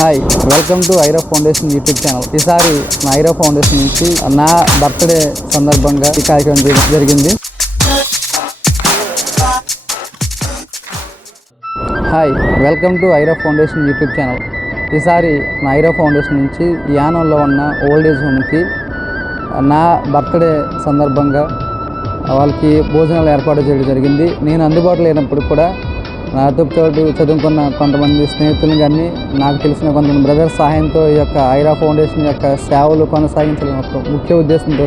Hi welcome to Aira foundation YouTube channel ఈసారి నా Aira foundation నుంచి నా బర్త్డే సందర్భంగా ఈ కార్యక్రమం చేయడం జరిగింది. Hi welcome to Aira foundation YouTube channel ఈసారి నా ఐరా ఫౌండేషన్ నుంచి యానంలో ఉన్న ఓల్డ్ ఏజ్ హోమ్కి నా బర్త్డే సందర్భంగా వాళ్ళకి భోజనాలు ఏర్పాటు చేయడం జరిగింది. నేను అందుబాటులో లేనప్పుడు కూడా నాతో చదువుకున్న కొంతమంది స్నేహితులు కానీ నాకు తెలిసిన కొంతమంది బ్రదర్స్ సహాయంతో ఈ యొక్క ఐరా ఫౌండేషన్ యొక్క సేవలు కొనసాగించడం ఒక ముఖ్య ఉద్దేశంతో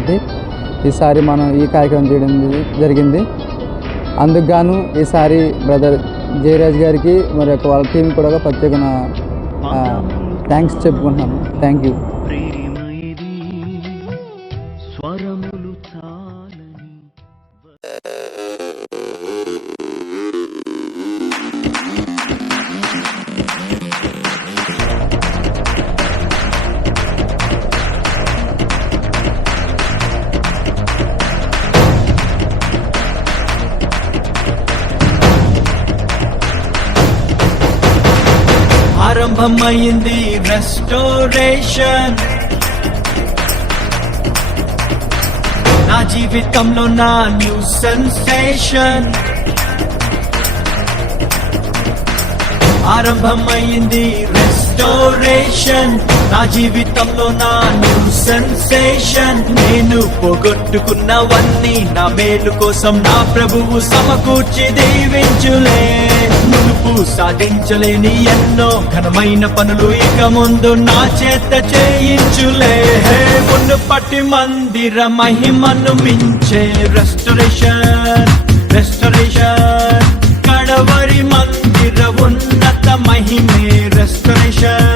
ఈసారి మనం ఈ కార్యక్రమం చేయడం జరిగింది. అందుకు గాను ఈసారి బ్రదర్ జయరాజ్ గారికి మరి యొక్క వాళ్ళ టీం కూడా ప్రత్యేక థ్యాంక్స్ చెప్పుకుంటున్నాను. Thank you. ప్రారంభమైంది రెస్టోరేషన్. నా జీవితంలో నా న్యూ సెన్సేషన్. ఆరంభమైంది రెస్టోరేషన్. నా జీవితంలో నా న్యూ సెన్సేషన్ నేను పోగొట్టుకున్నవన్నీ నా మేలు కోసం నా ప్రభువు సమకూర్చి దీవించులే. నువ్వు సాధించలేని ఎన్నో ఘనమైన పనులు ఇక ముందు నా చేత చేయించులే. మునుపటి మందిర మహిమను మించే రెస్టరేషన్ రెస్టరేషన్ కడవరి మందిర ఉన్నత మహిమే రెస్టరేషన్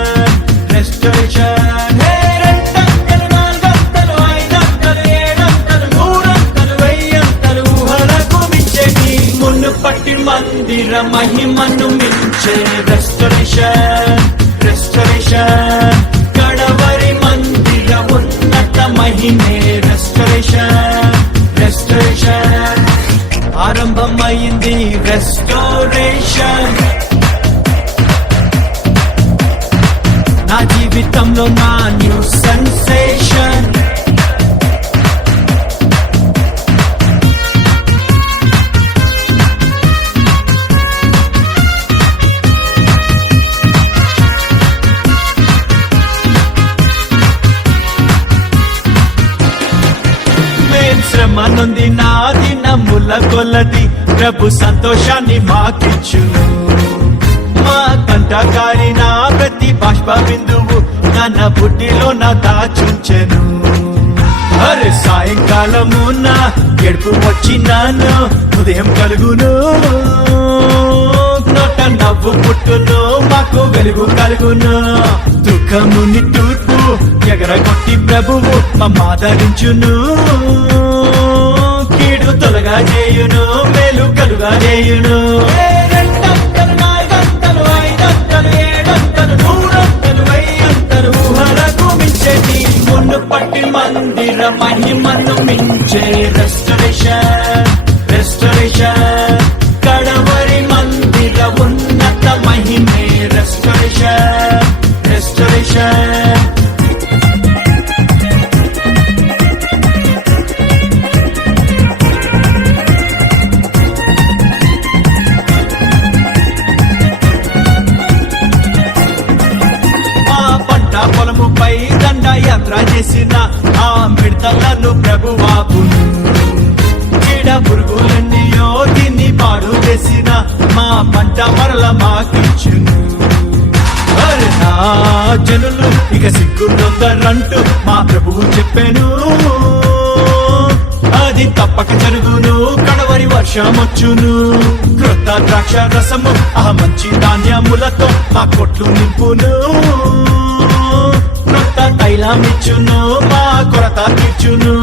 మించేటి మందిర మహిమను మించే రెస్టరేషన్ రెస్టరేషన్ కడవరి మందిర ఉన్నత మహిమే రెస్టరేషన్ రెస్టరేషన్ ఆరంభమైంది రెస్టోరేషన్ నా జీవితంలో నా న్యూ సెన్సేషన్. మేం నాది నమ్ముల నా కొలది ప్రభు సంతోషాన్ని మాకిచ్చును. మా కంట నా ప్రతి బాష్ప బిందువు నన్న బుడ్డిలో నా దాచుంచెను. అరే సాయంకాలము నా ఎడుపు వచ్చినాను ఉదయం కలుగును. నోట నవ్వు పుట్టును మాకు వెలుగు కలుగును. దుఃఖముని తూర్పు ఎగరగొట్టి ప్రభువు మమ్మాదరించును కీడు తొలగా చేయును మేలు కలుగా చేయును. మించేటి మునుపటి మందిర మహిమను మించే రెస్టరేషన్ రెస్టరేషన్ మాకిచ్చును. అరే నా జనులు ఇక సిగ్గుందంటూ మా ప్రభువు చెప్పాను. అది తప్పక జరుగును కడవరి వర్షం వచ్చును క్రొత్త ద్రాక్ష రసము ఆ మంచి ధాన్యములతో మా కొట్లు నింపును. క్రొత్త తైలం ఇచ్చును మా కొరత తీర్చును.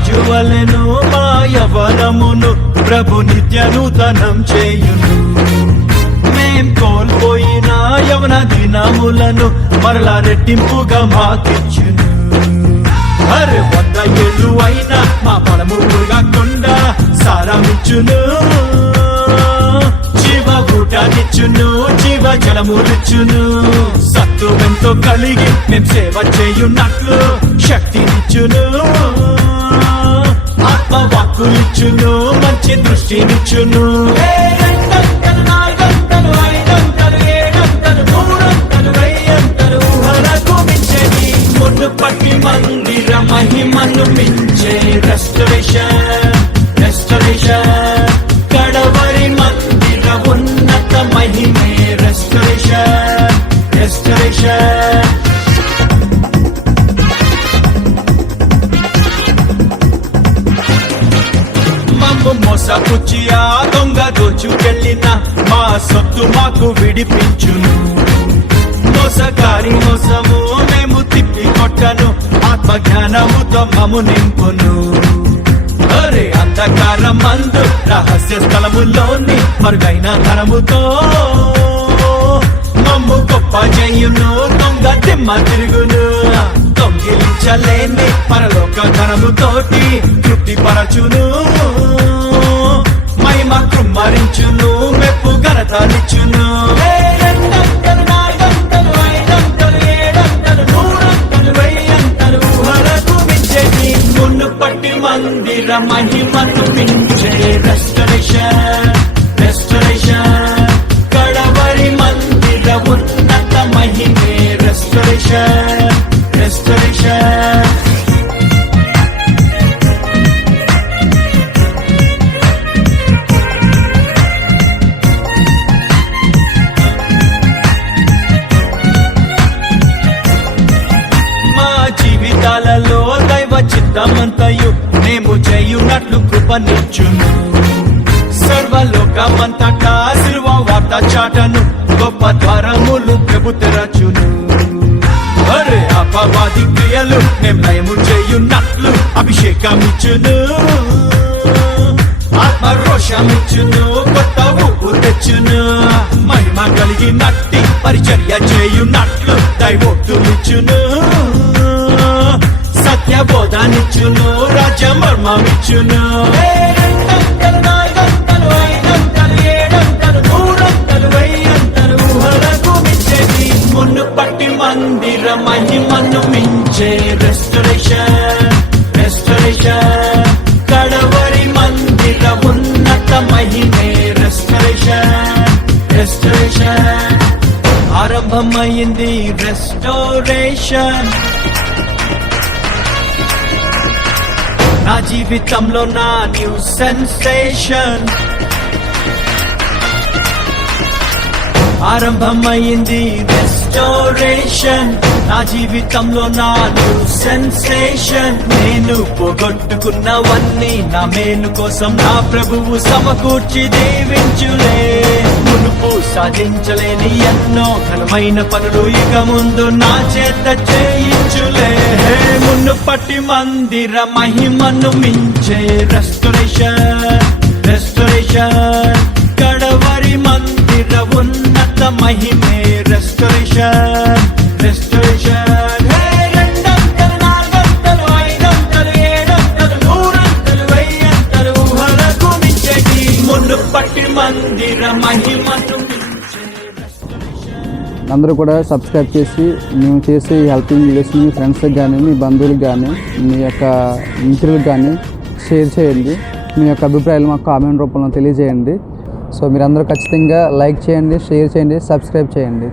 రాజువలెను మా యవనమును ప్రభు నిత్యను నూతనం చేయును. మేం కోల్పోయిన యవన దినములను మరలా రెట్టింపుగా మాకిచ్చును. అరే వంద ఏళ్ళు అయినా మా బలము కాకుండా సారమిచ్చును. నిచ్చును జీవ జలములిచ్చును. సత్తువంతో కలిగి మేం సేవ చేయున్నట్లు శక్తినిచ్చును. వెయ్యంతలు, ఊహలకు మించేది. మునుపటి మందిర మహిమను మించే రెస్టరేషన్ మా మాకు విడిపించును. మోసకారి మోసము మేము తిప్పి కొట్టను. ఆత్మజ్ఞానముతో మము నింపును. అరే అంధకారం మందు రహస్య స్థలములోని మరుగైన ధనముతో మమ్ము గొప్ప చేయును దొంగ దిమ్మ తిరుగును. దొంగిలించలేని పరలోక ధనముతోటి తృప్తి పరచును మహిమ కృమ్మరించును మెప్పు ఘనతనిచ్చును. ఏడంతలు, మునుపటి మందిర మహిమను మించే రెస్టరేషన్ కృపనిచ్చును సర్వలోకమంతటా సిల్వ వార్త చాటను గొప్ప ద్వారములు ప్రభు తెరచును. అరే అపవాది క్రియలు మేము నయము చేయున్నట్లు అభిషేకం ఇచ్చును ఆత్మ కొత్త ఊపు తెచ్చును. మహిమ కలిగినట్టి పరిచర్య చేయున్నట్లు దైవోక్తులిచ్చును. సత్య బోధానిచ్చును రాజ్య మర్మమిచ్చును మునుపటి మందిర మహిమను మించే రెస్టరేషన్ రెస్టరేషన్ కడవరి మందిర ఉన్నత మహిమే రెస్టరేషన్ రెస్టరేషన్ ఆరంభమైంది రెస్టోరేషన్ నా జీవితంలో నా న్యూ సెన్సేషన్ ఆరంభమైంది రెస్టోరేషన్ నా జీవితంలో నా సెన్సేషన్ నేను పోగొట్టుకున్నవన్నీ నా మేలు కోసం నా ప్రభువు సమకూర్చి దీవించులే. మునుపు సాధించలేని ఎన్నో ఘనమైన పనులు ఇక ముందు నా చేత చేయించులే. మునుపటి మందిర మహిమను మించే రెస్టోరేషన్ రెస్టరేషన్ అందరూ కూడా సబ్స్క్రైబ్ చేసి మేము చేసే హెల్పింగ్ వీడియోస్ మీ ఫ్రెండ్స్కి కానీ మీ బంధువులకు కానీ మీ యొక్క మిత్రులకు కానీ షేర్ చేయండి. మీ యొక్క అభిప్రాయాలు మాకు కామెంట్ రూపంలో తెలియజేయండి. సో మీరందరూ ఖచ్చితంగా లైక్ చేయండి షేర్ చేయండి సబ్స్క్రైబ్ చేయండి.